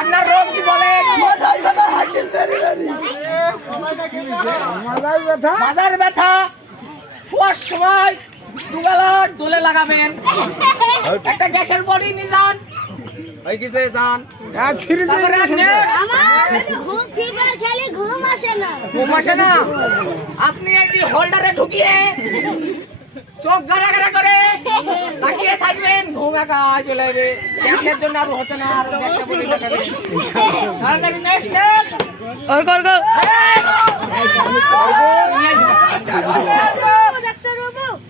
আপনার রোগ কি বলেন? মাজার ব্যথা শোয়ার সময় দুবেলা দোলে লাগাবেন। একটা গ্যাসের বড়ি নিয়ে যান, ওই কিসে যান। ঘুম আসে না, আপনি একটি হোল্ডারে ঢুকিয়ে চোখ গাড়া গাড়া করে তাকিয়ে থাকবেন, ঘুম একা চলে যাবে। গ্যাসের জন্য আর হচ্ছে না, আর গ্যাসটা বলি লাগাবে। তাড়াতাড়ি নেক্সট নেক্সট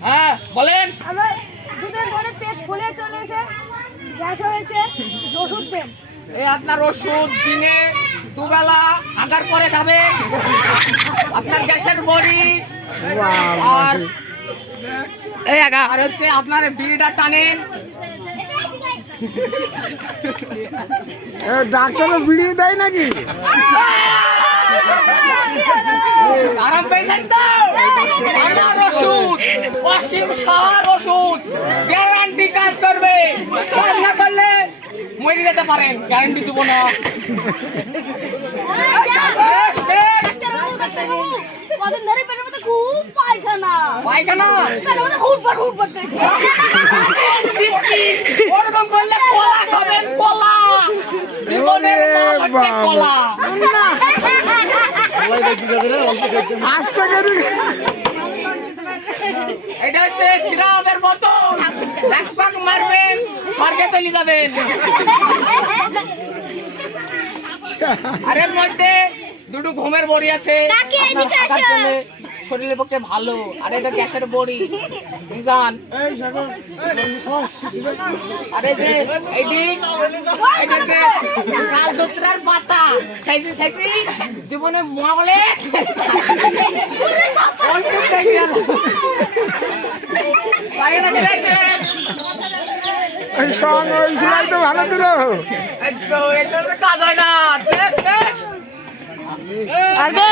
হ্যাঁ বলেন। আমার দুধের ঘরে পেট ফুলে চলেছে, গ্যাস হয়েছে, ওষুধ দেন। এই আপনার ওষুধ দিনে দুবেলা আগার পরে খাবেন। আপনার গ্যাসের বড়ি আর এই আগা আর হচ্ছে আপনার বিড়িটা টানেন। ডাক্তারের বিড়ি দেয় নাকি? আরাম পেয়েছেন তো? আমার ওষুধ অসীম সার ওষুধ, গ্যারান্টি কাজ করবে। কাজ না করলে মরে যেতে পারেন, গ্যারান্টি দেবো না। কদিন ধরে পেটের মধ্যে খুব পায়খানা পায়খানা পেটের মধ্যে হুটপাট হুটপাট ওরকম করলে কলা খাবেন, কলা জীবনের মাল হচ্ছে কলা। এটা হচ্ছে সিরাপের বোতল, এক পাক মারবেন স্বর্গে চলে যাবেন। আর এর মধ্যে দুটো ঘুমের বড়ি আছে, আপনার থাকার জন্য শরীরের পক্ষে ভালো। আর এটা গ্যাসের বড়ি মিজান। আরে যে এইটি এটা যে রাজদত্রার পাতা খাইছি খাইছি জীবনে মহলে তো ভালো দিল, কাজ হয় না। আর গো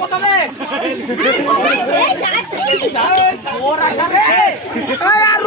প্রথমে আর